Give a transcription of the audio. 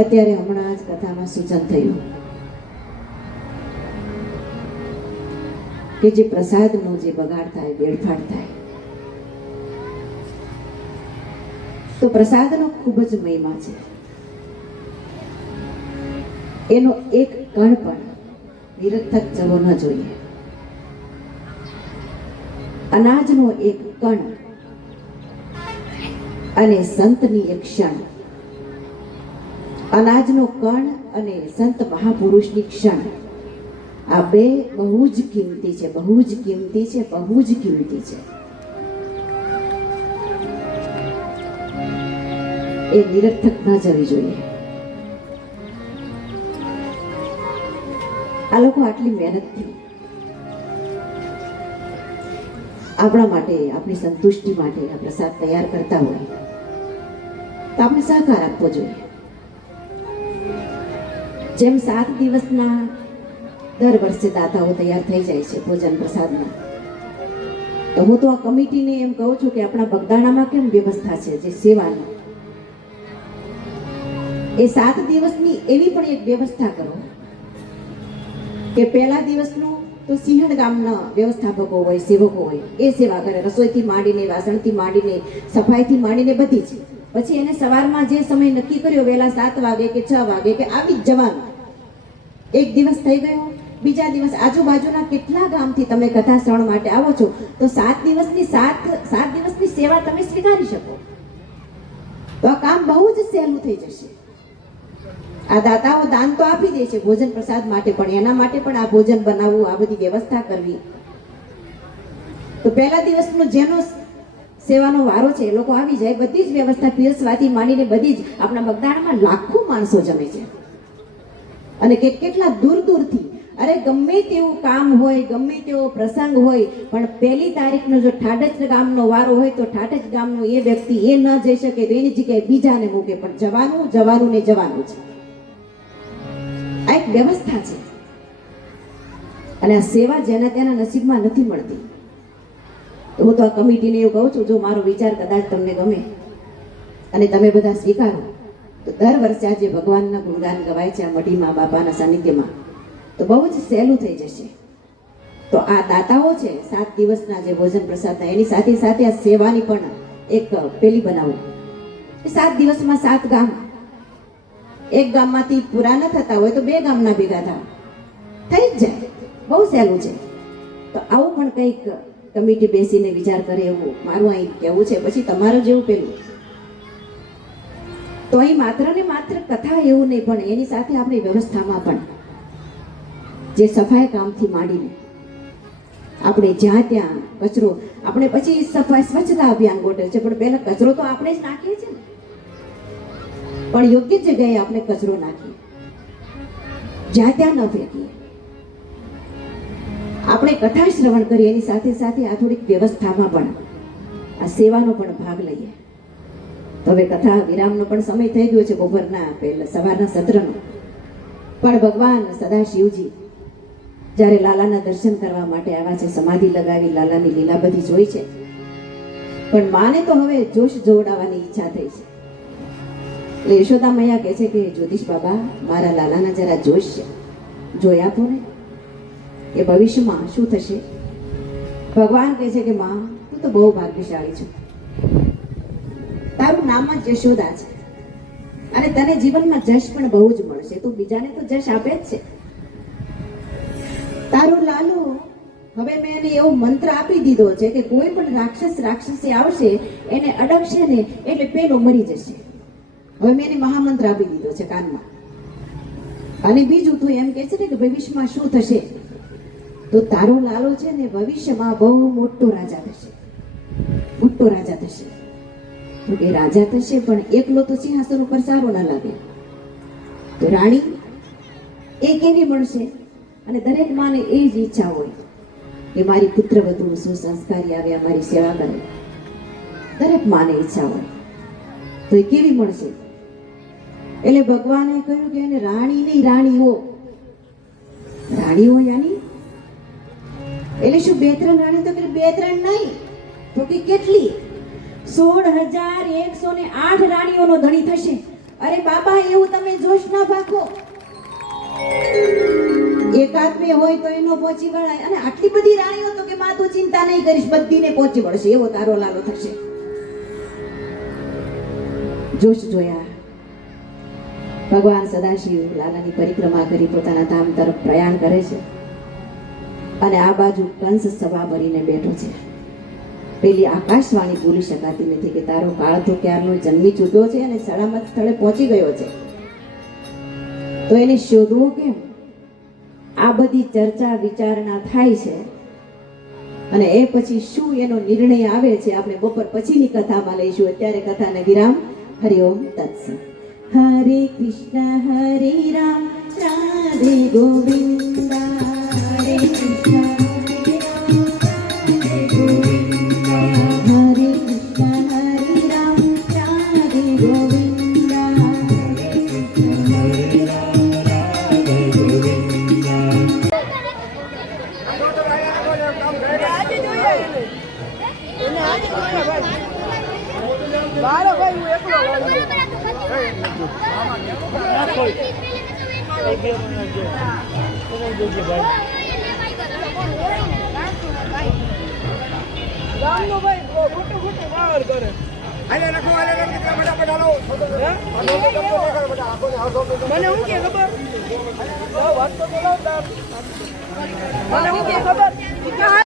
અત્યારે હમણાં જ કથામાં સૂચન થયું કે જે પ્રસાદનો જે બગાડ થાય, વેડફાટ થાય, તો પ્રસાદનો ખૂબ જ મહિમા છે. એનો એક કણ પણ નિરર્થક જવો ન જોઈએ. અનાજનો એક કણ અને સંતની એક ક્ષણ, અનાજનો કણ અને સંત મહાપુરુષની ક્ષણ, આ બે બહુ જ કિંમતી છે, બહુ જ કિંમતી છે, બહુ જ કિંમતી છે. એ નિરર્થક ન જવી જોઈએ. આ લોકો આટલી મહેનતથી આપણા માટે, આપણી સંતુષ્ટિ માટે આ પ્રસાદ તૈયાર કરતા હોય તો આપણે સહકાર આપવો જોઈએ. જેમ 7 દિવસના દર વર્ષે દાતાઓ તૈયાર થઈ જાય છે ભોજન પ્રસાદના, તો હું તો આ કમિટીને એમ કહું છું કે આપણા બગદાણામાં કેમ વ્યવસ્થા છે જે સેવાની, એ 7 દિવસની એવી પણ એક વ્યવસ્થા કરો કે પહેલા દિવસનું તો સિંહણ ગામના વ્યવસ્થાપકો હોય, સેવકો હોય, એ સેવા કરે, રસોઈથી માંડીને, વાસણથી માંડીને, સફાઈથી માંડીને બધી જ. પછી એને સવારમાં જે સમય નક્કી કર્યો, વહેલા 7 વાગે કે 6 વાગે કે આવી જ જવાનું. એક દિવસ થઈ ગયો, બીજા દિવસ આજુબાજુના કેટલા ગામથી તમે કથા શ્રવણ માટે આવો છો, તો 7 દિવસની સેવા તમે સ્વીકારી શકો. તો આ કામ બહુ જ સહેલું થઈ જશે. આ દાતાઓ દાન તો આપી દે છે ભોજન પ્રસાદ માટે, પણ એના માટે પણ આ ભોજન બનાવવું, આ બધી વ્યવસ્થા કરવી. તો પહેલા દિવસનો જેનો સેવાનો વારો છે એ લોકો આવી જાય, બધી જ વ્યવસ્થા પીરસવાથી માંડીને બધી જ. આપણા બગદાણામાં લાખો માણસો જમે છે અને કેટલા દૂર દૂરથી. અરે ગમે તેવું કામ હોય, ગમે તેવો પ્રસંગ હોય, પણ 1 તારીખનો જો ઠાડજ ગામનો વારો હોય તો ઠાડજ ગામનો એ વ્યક્તિ એ ન જઈ શકે તો એની જગ્યાએ બીજાને મૂકે, પણ જવાનું જવાનું ને જવાનું છે. આ એક વ્યવસ્થા છે અને આ સેવા જેના તેના નસીબમાં નથી મળતી. હું તો આ કમિટીને એવું કહું છું, જો મારો વિચાર કદાચ તમને ગમે અને તમે બધા સ્વીકારો તો દર વર્ષે આજે ભગવાનના ગુણગાન ગવાય છે આ મઢીમાં, બાપાના સાનિધ્યમાં, તો બહુ જ સહેલું થઈ જશે. તો આ દાતાઓ છે 7 દિવસના જે ભોજન પ્રસાદના, એની સાથે સાથે આ સેવાની પણ એક પેલી બનાવો. 7 દિવસમાં 7 ગામ, એક ગામમાંથી પૂરા ન થતા હોય તો 2 ગામના ભેગા થાવ, થઈ જ જાય. બહુ સહેલું છે. તો આવું પણ કંઈક કમિટી બેસીને વિચાર કરે એવું મારું અહીં કહેવું છે. પછી તમારું જેવું પેલું તો અહીં માત્ર ને માત્ર કથા એવું નહીં, પણ એની સાથે આપણી વ્યવસ્થામાં પણ જે સફાઈ કામથી માંડીને આપણે જ્યાં ત્યાં કચરો, આપણે પછી સફાઈ સ્વચ્છતા અભિયાન ગોઠવે છે, પણ પહેલા કચરો તો આપણે જ નાખીએ છીએ ને, પણ યોગ્ય જગ્યાએ આપણે કચરો નાખીએ, જ્યાં ત્યાં ન ફેંકીએ. આપણે કથા શ્રવણ કરીએ, એની સાથે સાથે આ થોડીક વ્યવસ્થામાં પણ આ સેવાનો પણ ભાગ લઈએ. તો હવે કથા વિરામનો પણ સમય થઈ ગયો છે, બપોરના પહેલા સવારના સત્રનો. પણ ભગવાન સદાશિવજી જ્યારે લાલાના દર્શન કરવા માટે આવ્યા છે, સમાધિ લગાવી લાલાની લીલા બધી જોઈ છે, પણ માને તો હવે જોશ જોવડાવવાની ઈચ્છા થઈ છે. એટલે યશોદા મૈયા કહે છે કે જ્યોતિષ બાબા, મારા લાલાના જરા જોશ છે, જોઈ આપો ને, એ ભવિષ્યમાં શું થશે. ભગવાન કહે છે કે માં, તું તો બહુ ભાગ્યશાળી છું, તારું નામ જ યશોદા છે અને તને જીવનમાં જશ પણ બહુ જ મળશે. તું બીજાને તો જશ આપે જ છે. તારું લાલુ, હવે મેં એને એવો મંત્ર આપી દીધો છે કે કોઈ પણ રાક્ષસી આવશે એને અડકશે ને એટલે પેલો મરી જશે. હવે મેં એને મહામંત્ર આપી દીધો છે કાનમાં. અને બીજું તું એમ કહે છે ને કે ભવિષ્યમાં શું થશે, તો તારો લાલો છે ને ભવિષ્યમાં બહુ મોટો રાજા થશે, મોટો રાજા થશે. તો એ રાજા થશે પણ એકલો તો સિંહાસન ઉપર સારો ના લાગે, તો રાણી એ કેવી મળશે. અને દરેક માને એ જ ઈચ્છા હોય કે મારી પુત્ર વધુ સુસંસ્કારી આવે, અમારી સેવા કરે. દરેક માને ઈચ્છા હોય, તો એ કેવી મળશે. એટલે ભગવાને કહ્યું કે એને રાણી નહીં, રાણીઓ. રાણીઓ યાની એટલે શું 2-3 રાણી? તો 2-3 નહીં, તો કે કેટલી? 16,108 રાણીઓનો ધણી થશે. અરે બાબા એવું તમે જોશ ના ભાખો, એકાદ બે હોય તો એનો પહોંચી વળાય. અને આટલી બધી રાણીઓ તો કે માં તું ચિંતા નહીં કરીશ, બધીને પહોંચી વળશે, એવો તારો લાલો થશે. જોશ જોયા. ભગવાન સદાશિવ લાલાની પરિક્રમા કરી પોતાના ધામ તરફ પ્રયાણ કરે છે અને આ બાજુ કંસ સભા ભરીને બેઠો છે. પેલી આકાશવાણી ભૂલી શકાતી નથી કે તારો કાળ તો ક્યારનો જન્મી ચૂક્યો છે અને સલામત સ્થળે પહોંચી ગયો છે, તો એને શોધવો કેમ? આ બધી ચર્ચા વિચારણા થાય છે અને એ પછી શું એનો નિર્ણય આવે છે આપણે બપોર પછીની કથામાં લઈશું. અત્યારે કથાને વિરામ. હરિઓમ તત્સત. હરે કૃષ્ણ હરે રામ રાધે ગોવિંદા. હરે કૃષ્ણ હરે રામ રાધે ગોવિંદા. હરે કૃષ્ણ હરે રામ રાધે ગોવિંદા. હરે કૃષ્ણ હરે રામ રાધે ગોવિંદા. ભાઈ હું એકલો ગામનો ભાઈ ખોટું ખોટું બહાર કરે. મને હું કે ખબર, મને હું કે ખબર